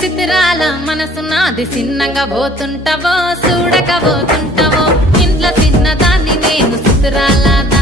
చిత్రాల మనసు నాది చిన్నగా పోతుంటావో చూడక పోతుంటావో ఇంట్లో చిన్నదాన్ని నేను చిత్రాల